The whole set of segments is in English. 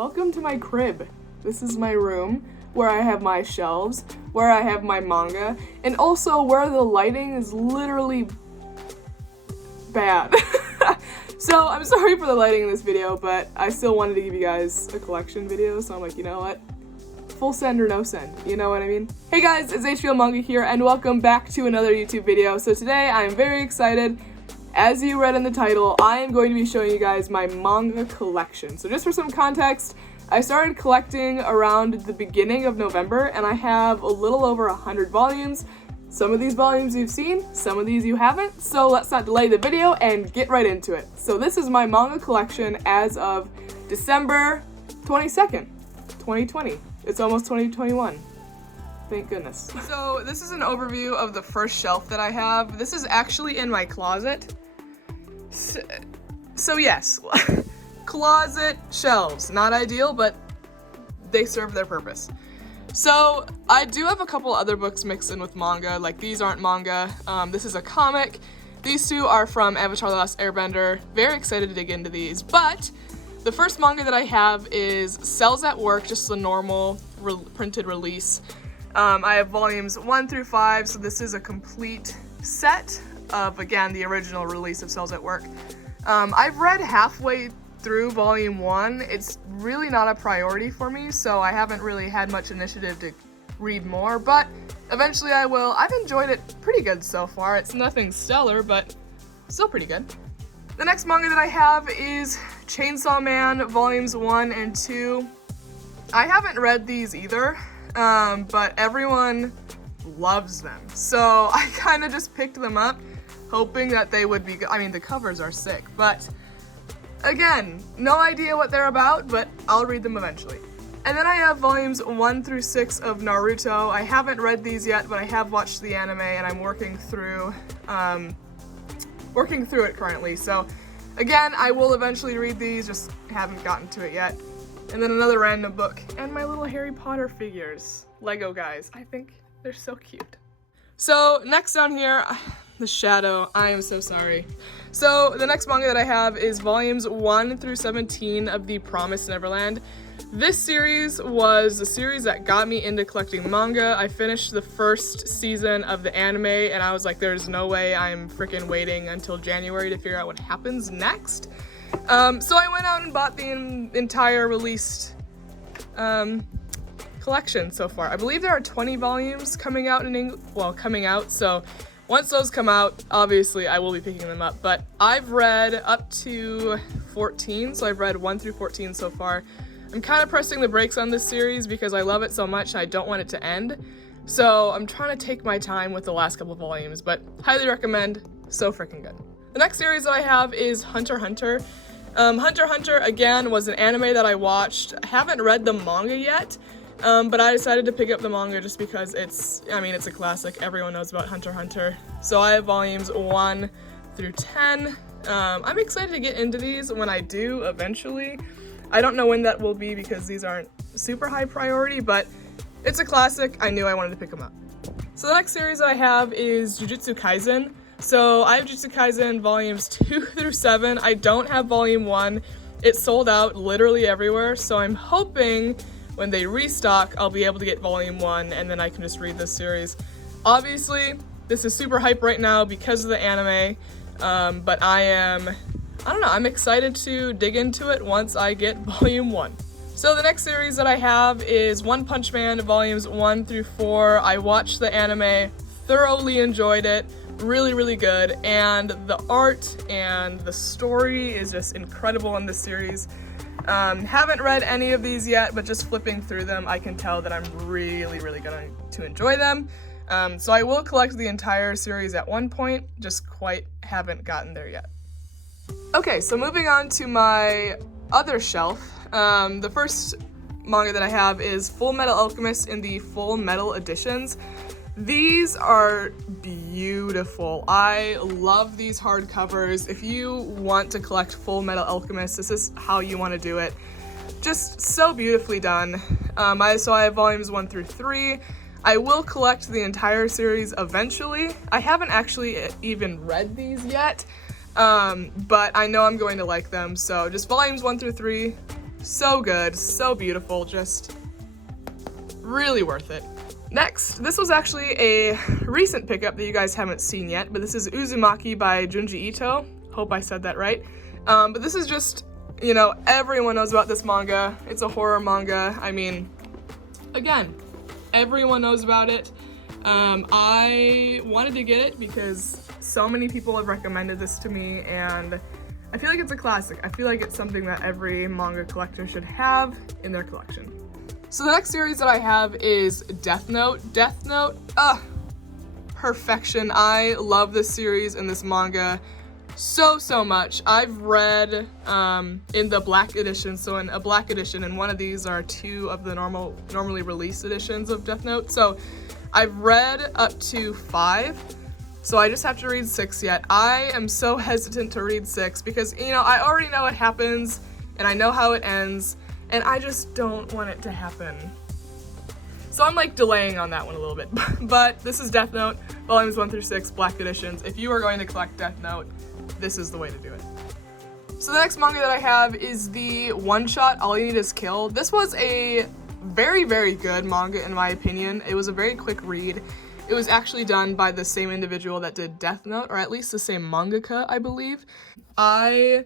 Welcome to my crib. This is my room where I have my shelves, where I have my manga, and also where the lighting is literally bad. So I'm sorry for the lighting in this video, but I still wanted to give you guys a collection video, so I'm like, you know what? Full send or no send, you know what I mean? Hey guys, it's HBO Manga here, and welcome back to another YouTube video. So today I am very excited. As you read in the title, I am going to be showing you guys my manga collection. So just for some context, I started collecting around the beginning of November, and I have a little over 100 volumes. Some of these volumes you've seen, some of these you haven't, so let's not delay the video and get right into it. So this is my manga collection as of December 22nd, 2020. It's almost 2021. Thank goodness. So this is an overview of the first shelf that I have. This is actually in my closet. So yes, closet shelves. Not ideal, but they serve their purpose. So I do have a couple other books mixed in with manga, like these aren't manga. This is a comic. These two are from Avatar: The Last Airbender. Very excited to dig into these, but the first manga that I have is Cells at Work, just the normal printed release. I have volumes 1 through 5, so this is a complete set of, again, the original release of Cells at Work. I've read halfway through volume 1. It's really not a priority for me, so I haven't really had much initiative to read more, but eventually I will. I've enjoyed it pretty good so far. It's nothing stellar, but still pretty good. The next manga that I have is Chainsaw Man volumes 1 and 2. I haven't read these either, but everyone loves them. So I kind of just picked them up, hoping that they would be good. I mean, the covers are sick, but again, no idea what they're about, but I'll read them eventually. And then I have volumes 1 through 6 of Naruto. I haven't read these yet, but I have watched the anime and I'm working through it currently. So again, I will eventually read these, just haven't gotten to it yet. And then another random book, and my little Harry Potter figures. Lego guys, I think they're so cute. So next down here, the shadow, I am so sorry. So the next manga that I have is volumes 1 through 17 of The Promised Neverland. This series was a series that got me into collecting manga. I finished the first season of the anime and I was like, there's no way I'm freaking waiting until January to figure out what happens next. So I went out and bought the entire released collection so far. I believe there are 20 volumes coming out in English, coming out, so once those come out, obviously I will be picking them up, but I've read up to 14, so I've read 1 through 14 so far. I'm kind of pressing the brakes on this series because I love it so much I don't want it to end, so I'm trying to take my time with the last couple volumes, but highly recommend, so freaking good. The next series that I have is Hunter x Hunter. Hunter x Hunter, again, was an anime that I watched. I haven't read the manga yet, but I decided to pick up the manga just because it's a classic. Everyone knows about Hunter x Hunter. So I have volumes 1 through 10. I'm excited to get into these when I do eventually. I don't know when that will be because these aren't super high priority, but it's a classic. I knew I wanted to pick them up. So the next series that I have is Jujutsu Kaisen. So I have Jujutsu Kaisen volumes 2 through 7. I don't have volume 1. It's sold out literally everywhere, so I'm hoping when they restock, I'll be able to get volume 1 and then I can just read this series. Obviously, this is super hype right now because of the anime, but I'm excited to dig into it once I get volume 1. So the next series that I have is One Punch Man volumes 1 through 4. I watched the anime, thoroughly enjoyed it. Really, really good, and the art and the story is just incredible in this series. Haven't read any of these yet, but just flipping through them, I can tell that I'm really, really going to enjoy them. So I will collect the entire series at one point, just quite haven't gotten there yet. Okay, so moving on to my other shelf. The first manga that I have is Full Metal Alchemist in the Full Metal editions. These are beautiful. I love these hardcovers. If you want to collect Full Metal Alchemist, this is how you want to do it. Just so beautifully done. So I have volumes 1 through 3. I will collect the entire series eventually. I haven't actually even read these yet, but I know I'm going to like them. So just volumes 1 through 3, So good, so beautiful, just really worth it. Next, this was actually a recent pickup that you guys haven't seen yet, but this is Uzumaki by Junji Ito. Hope I said that right. But this is just, you know, everyone knows about this manga. It's a horror manga. I mean, again, everyone knows about it. I wanted to get it because so many people have recommended this to me, and I feel like it's a classic. I feel like it's something that every manga collector should have in their collection. So the next series that I have is Death Note. Death Note, perfection. I love this series and this manga so much. I've read in the black edition, so in a black edition, and one of these are 2 of the normally released editions of Death Note. So I've read up to 5, so I just have to read 6 yet. I am so hesitant to read 6 because, you know, I already know what happens and I know how it ends, and I just don't want it to happen. So I'm like delaying on that one a little bit. But this is Death Note, volumes 1 through 6, black editions. If you are going to collect Death Note, this is the way to do it. So the next manga that I have is the one-shot All You Need Is Kill. This was a very good manga in my opinion. It was a very quick read. It was actually done by the same individual that did Death Note, or at least the same mangaka, I believe. I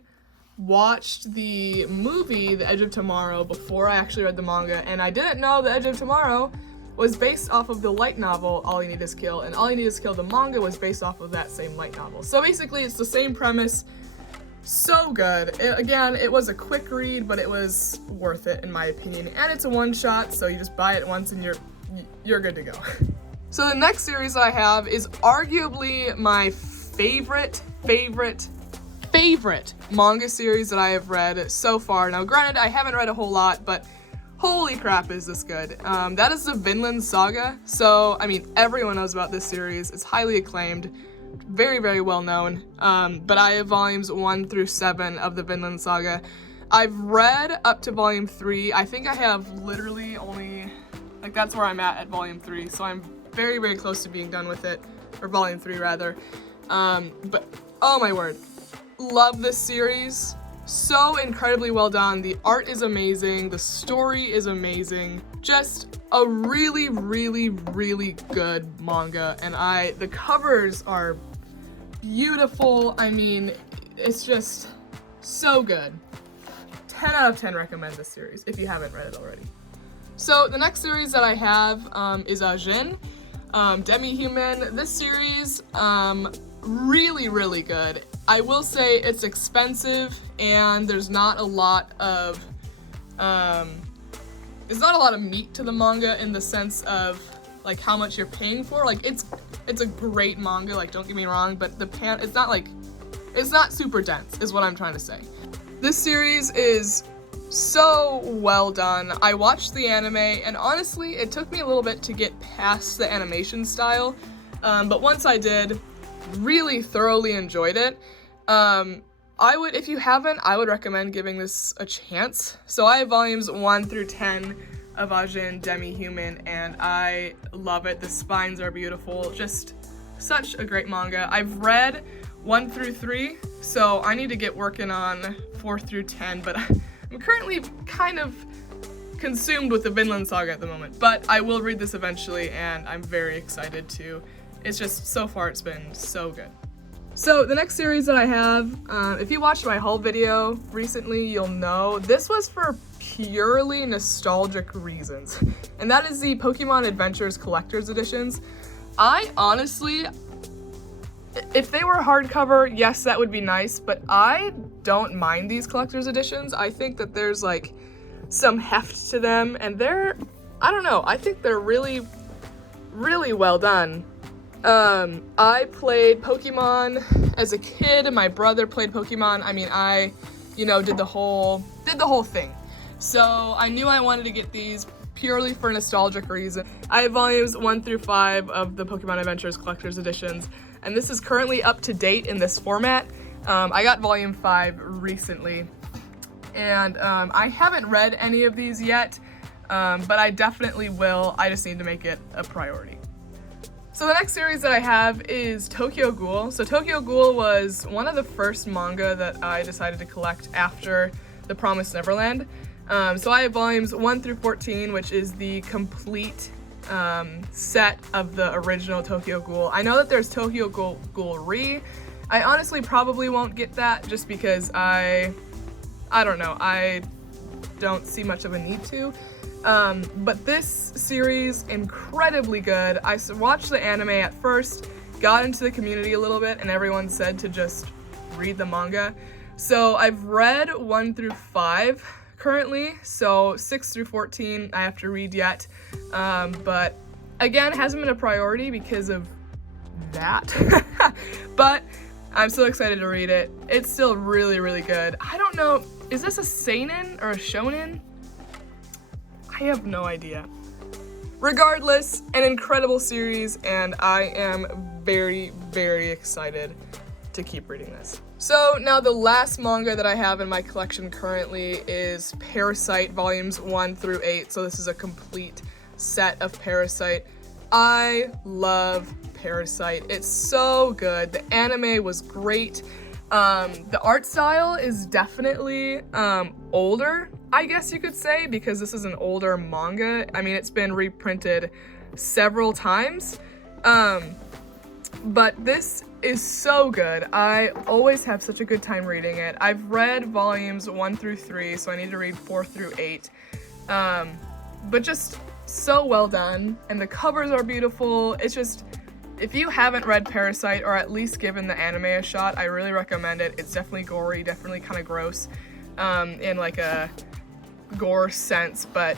watched the movie The Edge of Tomorrow before I actually read the manga, and I didn't know The Edge of Tomorrow was based off of the light novel All You Need Is Kill, and All You Need Is Kill, the manga, was based off of that same light novel. So basically it's the same premise. So good. Again, it was a quick read, but it was worth it in my opinion, and it's a one-shot, so you just buy it once and you're good to go. So the next series that I have is arguably my favorite manga series that I have read so far. Now granted, I haven't read a whole lot, but holy crap is this good. That is the Vinland Saga. So, I mean, everyone knows about this series. It's highly acclaimed, very well known. But I have volumes 1 through 7 of the Vinland Saga. I've read up to volume 3. I think I have literally only, like, that's where I'm at volume 3. So I'm very close to being done with it, or volume 3 rather. But oh my word, love this series. So incredibly well done. The art is amazing. The story is amazing. Just a really good manga. And the covers are beautiful. I mean, it's just so good. 10 out of 10 recommend this series if you haven't read it already. So the next series that I have is Ajin, Demi-Human. This series, really good. I will say it's expensive, and there's not a lot of meat to the manga in the sense of like how much you're paying for. Like it's a great manga, like don't get me wrong, but it's not super dense is what I'm trying to say. This series is so well done. I watched the anime, and honestly it took me a little bit to get past the animation style, but once I did, really thoroughly enjoyed it. If you haven't, I would recommend giving this a chance. So I have volumes 1 through 10 of Ajin Demi-Human, and I love it. The spines are beautiful. Just such a great manga. I've read 1 through 3, so I need to get working on 4 through 10, but I'm currently kind of consumed with the Vinland Saga at the moment. But I will read this eventually, and I'm very excited to. It's just, so far it's been so good. So the next series that I have, if you watched my haul video recently, you'll know this was for purely nostalgic reasons, and that is the Pokemon Adventures Collector's Editions. I honestly, if they were hardcover, yes, that would be nice, but I don't mind these collector's editions. I think that there's like some heft to them, and I don't know, I think they're really well done. I played Pokemon as a kid, and my brother played Pokemon. I mean, I, did the whole thing. So I knew I wanted to get these purely for nostalgic reason. I have volumes 1 through 5 of the Pokemon Adventures Collector's Editions, and this is currently up to date in this format. I got volume 5 recently, and I haven't read any of these yet, but I definitely will. I just need to make it a priority. So the next series that I have is Tokyo Ghoul. So Tokyo Ghoul was one of the first manga that I decided to collect after The Promised Neverland. So I have volumes 1 through 14, which is the complete set of the original Tokyo Ghoul. I know that there's Tokyo Ghoul Re. I honestly probably won't get that just because I don't know, I don't see much of a need to. But this series, incredibly good. I watched the anime at first, got into the community a little bit, and everyone said to just read the manga. So I've read 1 through 5 currently, so 6 through 14 I have to read yet. But again, it hasn't been a priority because of that. But I'm still excited to read it. It's still really, really good. I don't know, is this a seinen or a shonen? I have no idea. Regardless, an incredible series, and I am very, very excited to keep reading this. So now the last manga that I have in my collection currently is Parasite volumes 1 through 8. So this is a complete set of Parasite. I love Parasite. It's so good. The anime was great. The art style is definitely older, I guess you could say, because this is an older manga. I mean, it's been reprinted several times. But this is so good. I always have such a good time reading it. I've read volumes 1 through 3, so I need to read 4 through 8. But just so well done, and the covers are beautiful. It's just, if you haven't read Parasite, or at least given the anime a shot, I really recommend it. It's definitely gory, definitely kind of gross, in like a gore sense, but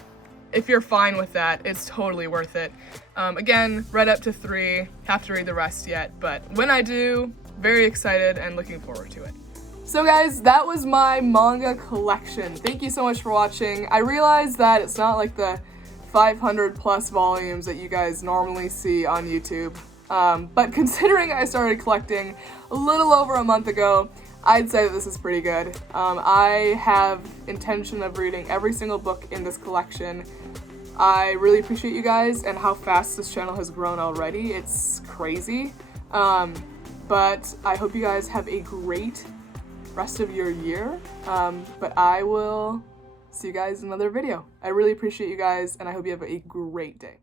if you're fine with that, it's totally worth it. Again, read up to 3, have to read the rest yet, but when I do, very excited and looking forward to it. So guys, that was my manga collection. Thank you so much for watching. I realize that it's not like the 500 plus volumes that you guys normally see on YouTube, but considering I started collecting a little over a month ago, I'd say that this is pretty good. I have intention of reading every single book in this collection. I really appreciate you guys and how fast this channel has grown already. It's crazy. But I hope you guys have a great rest of your year. But I will see you guys in another video. I really appreciate you guys, and I hope you have a great day.